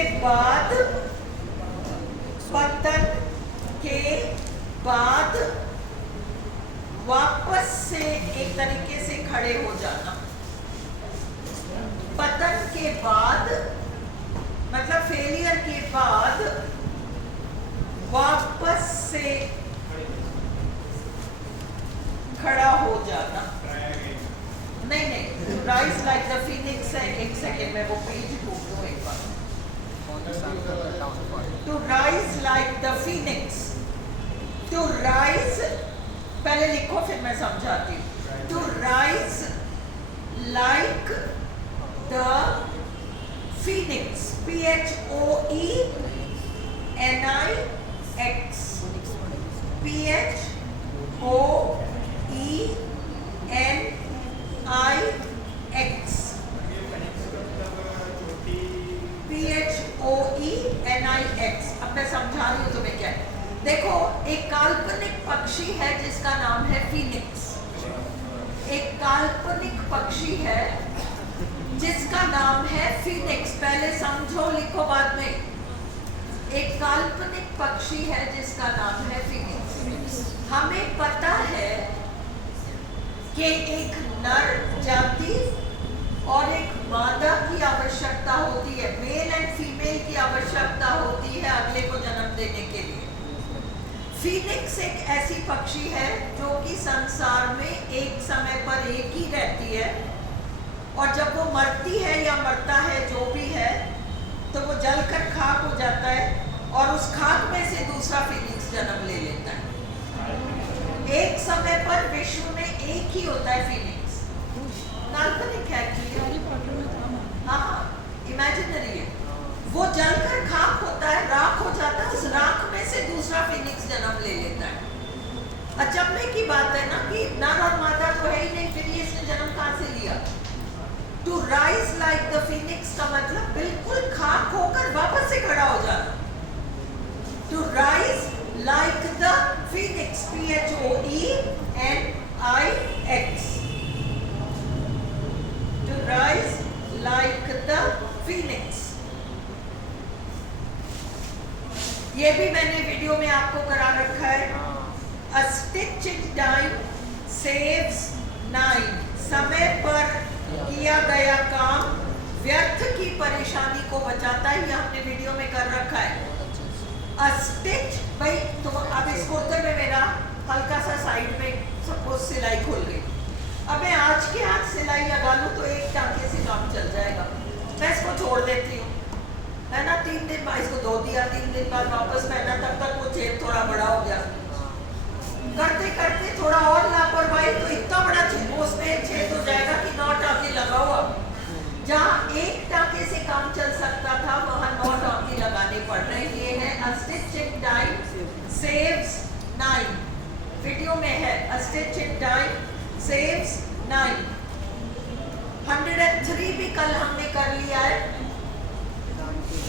के बाद, पतन के बाद वापस से एक तरीके से खड़े हो जाना। पतन के बाद मतलब फेलियर के बाद वापस से खड़ा हो जाना। नहीं नहीं, राइज लाइक द फिनिक्स है। एक सेकेंड में वो पेज ढूंढ लूं एक बार। To rise like the phoenix, to rise, पहले लिखो फिर मैं समझाती हूँ। To rise like the phoenix, PHOENIX, PHOENIX। अब मैं समझा रही हूँ तुम्हें क्या है। देखो, एक काल्पनिक पक्षी है जिसका नाम है फीनिक्स। एक काल्पनिक पक्षी है जिसका नाम है फीनिक्स। पहले समझो, लिखो बाद में। एक काल्पनिक पक्षी है जिसका नाम है फीनिक्स। हमें पता है कि एक नर जाति और एक मादा की आवश्यकता होती है, मेल एंड फीमेल की आवश्यकता होती है अगले को जन्म देने के लिए। फीनिक्स एक ऐसी पक्षी है जो कि संसार में एक समय पर एक ही रहती है, और जब वो मरती है या मरता है जो भी है, तो वो जलकर खाक हो जाता है और उस खाक में से दूसरा फीनिक्स जन्म ले लेता है। एक समय पर विश्व में एक ही होता है फीनिक्स। काल्पनिक है एक्चुअली, हाँ इमेजिनरी है। वो जलकर खाक होता है, राख हो जाता है, उस राख में से दूसरा फीनिक्स जन्म ले लेता है। अचंभे की बात है ना कि नर और मादा तो है ही नहीं, फिर ये इसने जन्म कहाँ से लिया। To rise like the phoenix का मतलब बिल्कुल खाक होकर वापस से खड़ा हो जाना। To rise like the phoenix, PHOENIX, to rise like the phoenix. ये भी मैंने वीडियो में आपको करा रखा है। A stitch in time saves 9, समय पर किया गया काम व्यर्थ की परेशानी को बचाता है। ये हमने वीडियो में कर रखा है। A stitch, भाई तो अब इस कुर्ते में मेरा हल्का सा साइड में सपोज सिलाई खुल गई। अब मैं आज के आज सिलाई लगा लूं तो एक टांके से काम चल जाएगा। मैं इसको छोड़ देती हूँ, है ना। 3 दिन बाद इसको धो दिया, 3 दिन बाद वापस पहना, तब तक वो छेद थोड़ा बड़ा हो गया। करते करते थोड़ा और लापरवाही तो इतना बड़ा छेद, उसमें छेद हो जाएगा कि 9 टांके लगा हुआ। जहाँ एक टांके से काम चल सकता था वहाँ 9 टांके लगाने पड़ रहे। ये है A stitch in time saves 9, video में है। A stitch in time saves 9। 103 भी कल हमने कर लिया है।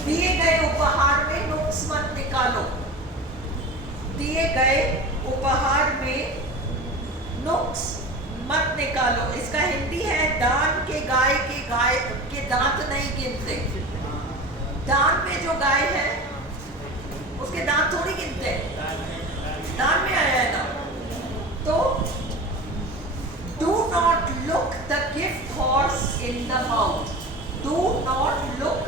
दिए गए उपहार में नुक्स मत निकालो। दिए गए उपहार में नुक्स मत निकालो। इसका हिंदी है दान के गाय के दांत नहीं गिनते। दान में जो गाय है उसके दांत थोड़ी गिनते हैं, दान में आया है ना। तो do not look the gift horse in the mouth. Do not look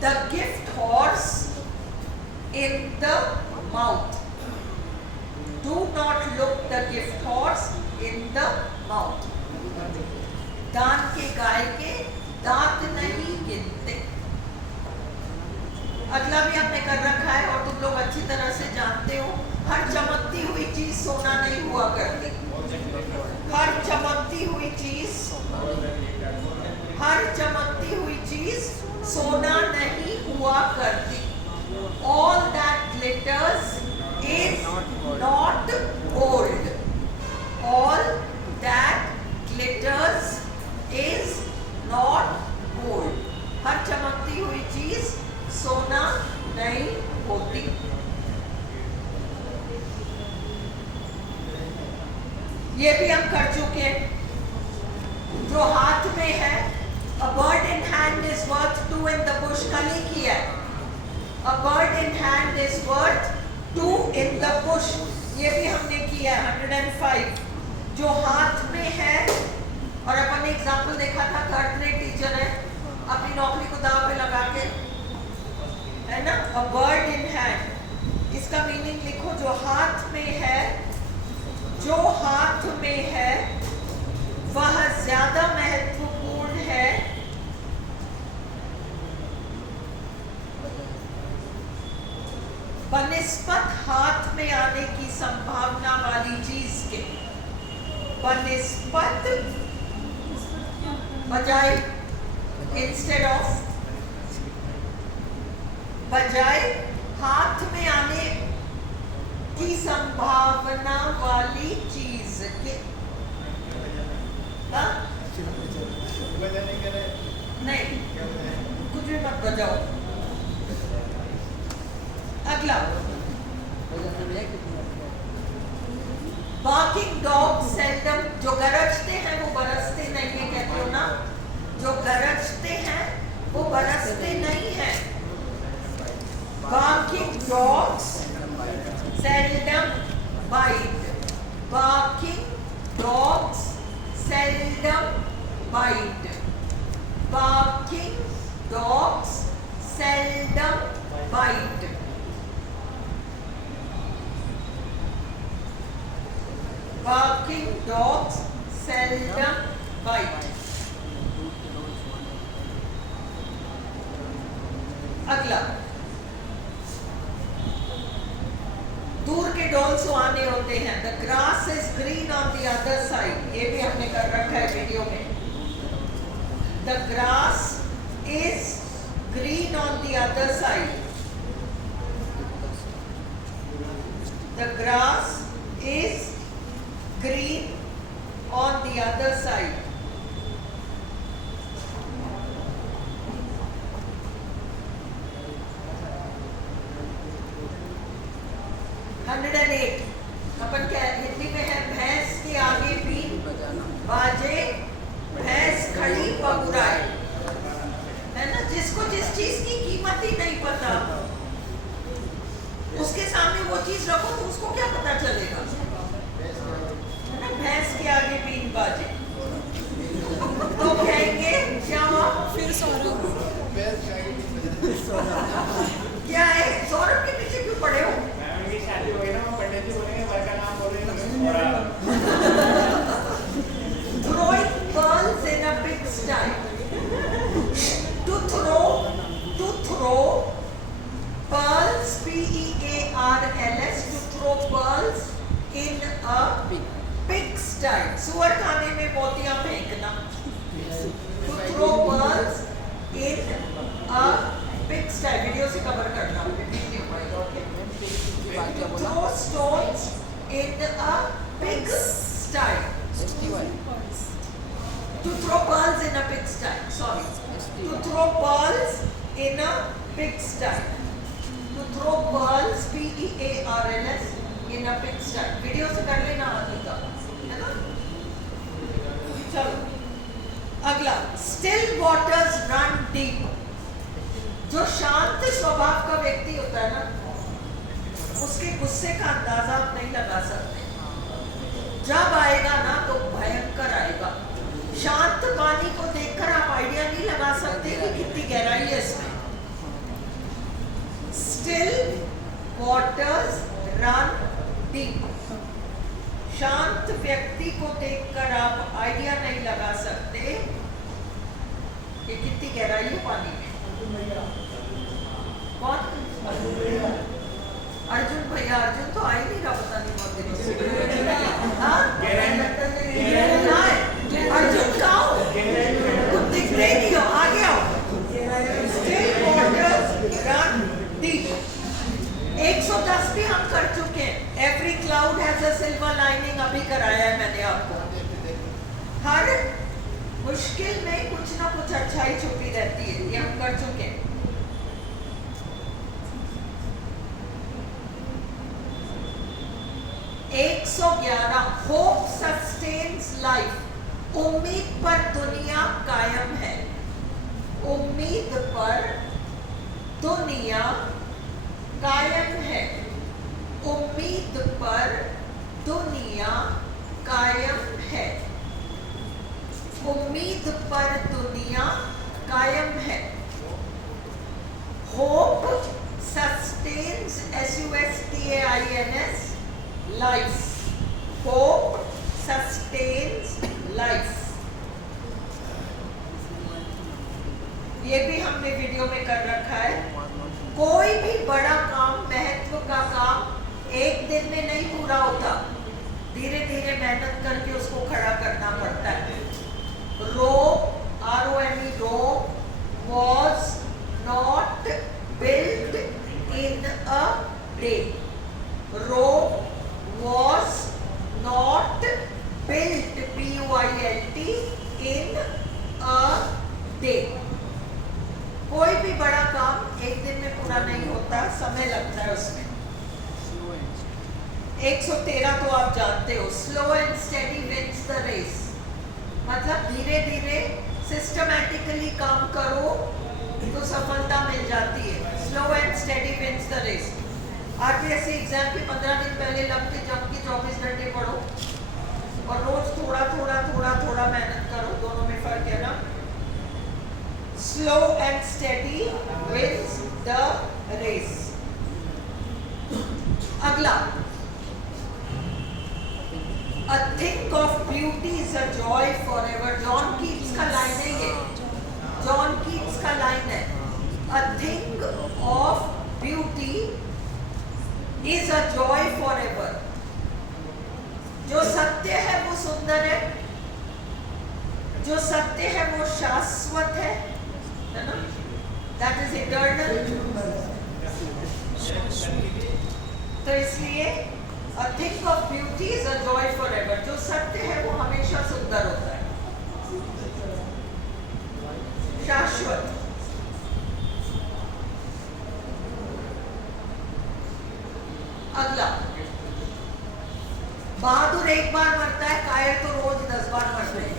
the gift horse in the mouth. Do not look the gift horse in the mouth. दान के गाय के दांत नहीं गिनते। अगला भी हमने कर रखा है और तुम लोग अच्छी तरह से जानते हो, हर चमकती हुई चीज सोना नहीं हुआ करती। हर चमकती हुई चीज, हर चमकती हुई चीज सोना नहीं हुआ करती। All that glitters is not gold. All that glitters is not gold. हर चमकती हुई चीज सोना नहीं होती। ये भी हम कर चुके हैं। जो हाथ में है, a bird in hand is worth two in the bush, कल ही किया है। A bird in hand is worth two in the bush, ये भी हमने किया है 105। जो हाथ में है, और अपन ने एग्जाम्पल देखा था, थर्ड ग्रेड टीचर है, अपनी नौकरी को दांव पे लगा के, है ना, a bird in hand, इसका मीनिंग लिखो, जो हाथ में है, जो हाथ में है वह ज्यादा महत्वपूर्ण है बनिस्बत हाथ में आने की संभावना वाली चीज के। बनिस्बत बजाय, इंस्टेड ऑफ, बजाय हाथ में आने की संभावना वाली चीज के। नहीं, कुछ भी मत बजाओ। अगला, बार्किंग डॉग सेल्डम, जो गरजते हैं वो बरसते नहीं है, कहते हो ना, जो गरजते हैं वो बरसते नहीं है। Barking dogs seldom bite. Barking dogs seldom bite. Barking dogs seldom bite. Barking dogs seldom bite. अगला, दूर के डॉल्स आने होते हैं। The grass is green on the other side, ये भी हमने कर रखा है वीडियो में। The grass is green on the other side. The grass is green on the other side. अपन क्या हिंदी में है, भैंस के आगे बीन बाजे, भैंस खड़ी पगुराए, है ना। जिसको जिस चीज की कीमत ही नहीं पता, उसके सामने वो चीज रखो तो उसको क्या पता चलेगा, है ना। भैंस के आगे बीन बाजे तो कहेंगे क्या हुआ, फिर सौरभ क्या है, सौरभ के पीछे क्यों पड़े हो? शादी हो गई ना, वो पंडित जी बोलेंगे वर का नाम बोलेंगे। Throwing pearls in a pigsty. To throw pearls, P-E-A-R-L-S, to throw pearls in a pigsty. सुअर खाने में मोतियां फेंकना। To throw pearls in a pigsty. Video से कवर करना, to throw stones in a pigsty. To throw pearls in a pigsty. Sorry. To throw pearls in a pigsty. To throw pearls, P-E-A-R-L-S, in a pigsty. Video से कर लेना आगे का, है ना। चलो अगला, still waters run deep. जो शांत स्वभाव का व्यक्ति होता है ना, उसके गुस्से का अंदाजा आप नहीं लगा सकते। जब आएगा ना तो भयंकर आएगा। शांत पानी को देखकर आप आइडिया नहीं लगा सकते कि कितनी गहराई है इसमें। Still waters run deep. शांत व्यक्ति को देखकर आप आइडिया नहीं लगा सकते कि कितनी गहराई है पानी में। कौन? अर्जुन भैया, अर्जुन तो आ ही नहीं रहा, पता नहीं बहुत दिनों से। अर्जुन कहाँ हो? तुम दिखते ही नहीं हो, आगे आओ। Still waters run deep. 110 भी हम कर चुके हैं। Every cloud has a silver lining, अभी कराया है मैंने आपको। हर मुश्किल में कुछ ना कुछ अच्छाई छुपी रहती है, ये हम कर चुके हैं। 111 hope sustains life. उम्मीद पर दुनिया कायम है, उम्मीद पर दुनिया कायम है, उम्मीद पर दुनिया कायम है, उम्मीद पर दुनिया कायम है। Hope sustains SUSTAINS life, hope sustains life. ये भी हमने वीडियो में कर रखा है। कोई भी बड़ा काम, महत्व का काम एक दिन में नहीं पूरा होता, धीरे धीरे मेहनत करके उसको खड़ा करना पड़ता है। रोम, ROME, Rome was not built in a day. Rome was not built, BUILT, in a day. कोई भी बड़ा काम एक दिन में पूरा नहीं होता, समय लगता है उसमें। 113 तो आप जानते हो, slow and steady wins the race. मतलब धीरे धीरे सिस्टमैटिकली काम करो तो सफलता मिल जाती है। Slow and steady wins the race. RPSC exam के 15 दिन पहले लग के जम के 24 घंटे पढ़ो और रोज थोड़ा थोड़ा थोड़ा थोड़ा मेहनत करो, दोनों में फर्क है ना। Slow and steady wins the race. अगला, A thing of beauty is a joy forever. John Keats का लाइन है ये, जॉन कीट्स का लाइन है। A thing of beauty is a joy forever. जो सत्य है वो सुंदर है, जो सत्य है वो शाश्वत है ना? That is eternal. तो इसलिए A thing of beauty is a joy forever. जो सत्य है वो हमेशा सुंदर होता है, शाश्वत। अगला, बहादुर एक बार मरता है, कायर तो रोज 10 बार मरते हैं।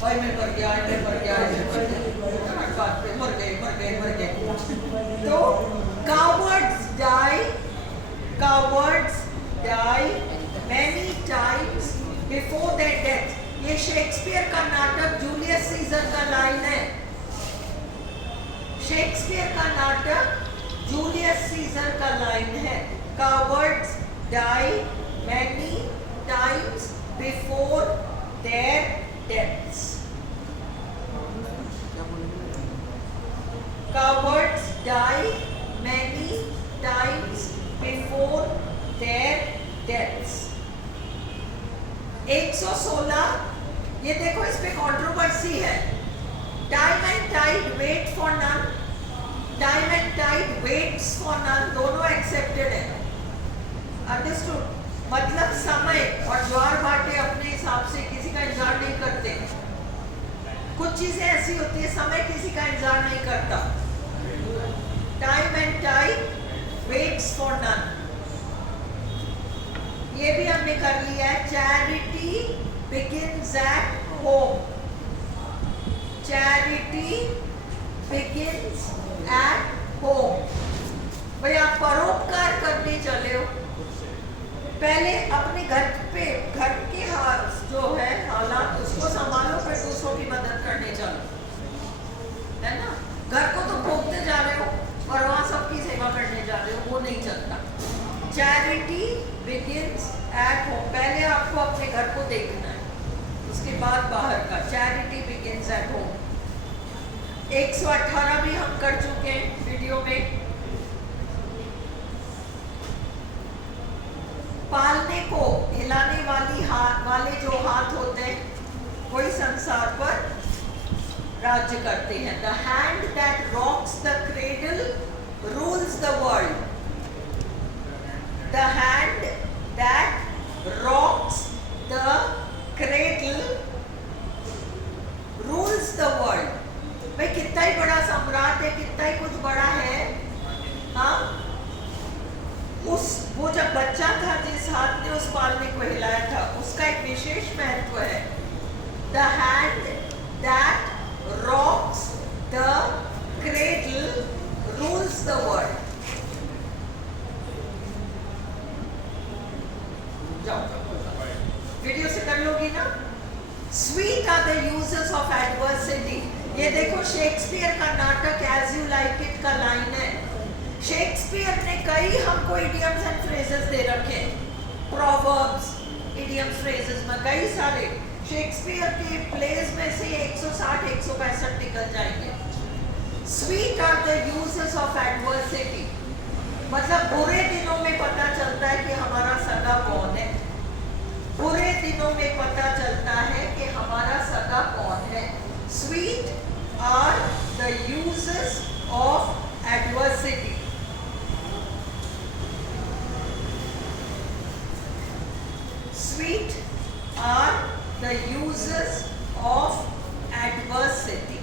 भाई मैं मर गया, मैं मर गया, मर गए मर गए मर गए। तो cowards die, cowards die many times before their death. ये शेक्सपियर का नाटक जूलियस सीजर का लाइन है। शेक्सपियर का नाटक जूलियस सीजर का लाइन है। Cowards die many times before their deaths. Cowards die many times before their deaths. 116, ये देखो इस पे कंट्रोवर्सी है। Time and tide wait for none, time and tide waits for none, दोनों एक्सेप्टेड है। Understood? मतलब समय और ज्वार भाटे अपने हिसाब से किसी का इंतजार नहीं करते। कुछ चीजें ऐसी होती है समय किसी का इंतजार नहीं करता। Time and tide waits for none, ये भी हमने कर लिया है। Charity begins at home, charity begins at home. भाई आप परोपकार करने चले हो, पहले अपने घर पे, घर के जो है हालात उसको संभालो, फिर दूसरों की मदद करने चलो, है ना? घर को तो भोगते जा रहे हो और वहां सबकी सेवा करने जा रहे हो, वो नहीं चलता। चैरिटी बिगिंस एट होम, पहले आपको अपने घर को देखना है, उसके बाद बाहर का। Charity begins at home. 118 भी हम कर चुके हैं वीडियो में। पालने को हिलाने वाले जो हाथ होते हैं वही संसार पर राज्य करते हैं। The hand that rocks the cradle rules the world. The hand that rocks the cradle rules the world. भाई कितना ही बड़ा सम्राट है, कितना ही कुछ बड़ा है, हाँ, वो जब बच्चा था जिस हाथ ने उस पालने को हिलाया था उसका एक विशेष महत्व है। the hand that rocks the cradle rules the world. जाओ वीडियो से कर लोगी ना. Sweet are the uses of adversity. ये देखो शेक्सपियर का नाटक एज यू लाइक इट का लाइन है. शेक्सपियर ने कई हमको इडियम्स एंड फ्रेजेस दे रखे हैं. प्रोवर्ब्स, इडियम्स, फ्रेजेस में कई सारे शेक्सपियर के प्लेस में से 160-165 निकल जाएंगे. Sweet are the uses of adversity, मतलब बुरे दिनों में पता चलता है कि हमारा सगा कौन है. बुरे दिनों में पता चलता है कि हमारा सगा कौन है. Sweet are the uses of adversity. Sweet are the uses of adversity.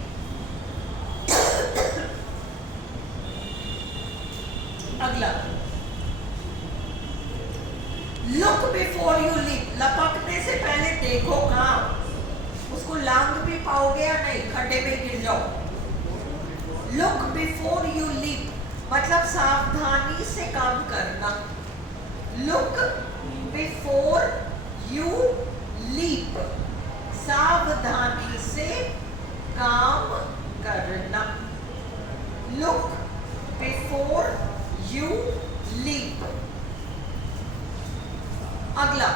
अगला, look before you leap. लपकने से पहले देखो कहाँ. उसको लांग भी पाओगे या नहीं, खड्डे में गिर जाओ. Look before you leap मतलब सावधानी से काम करना. Look before you leap, सावधानी से काम करना. Look before you leap. अगला,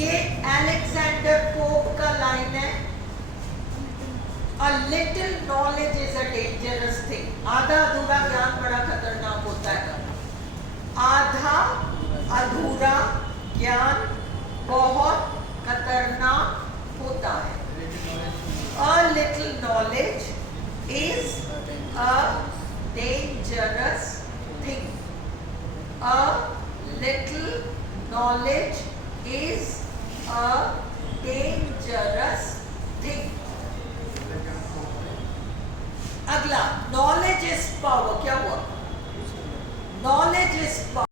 ये अलेक्जेंडर पोप का लाइन है. A little knowledge is a dangerous thing. आधा अधूरा ज्ञान बड़ा खतरनाक होता है. आधा अधूरा ज्ञान बहुत खतरनाक होता है. A little knowledge is a dangerous thing. A little knowledge is a dangerous thing. अगला, knowledge is power. क्या हुआ? Knowledge is power.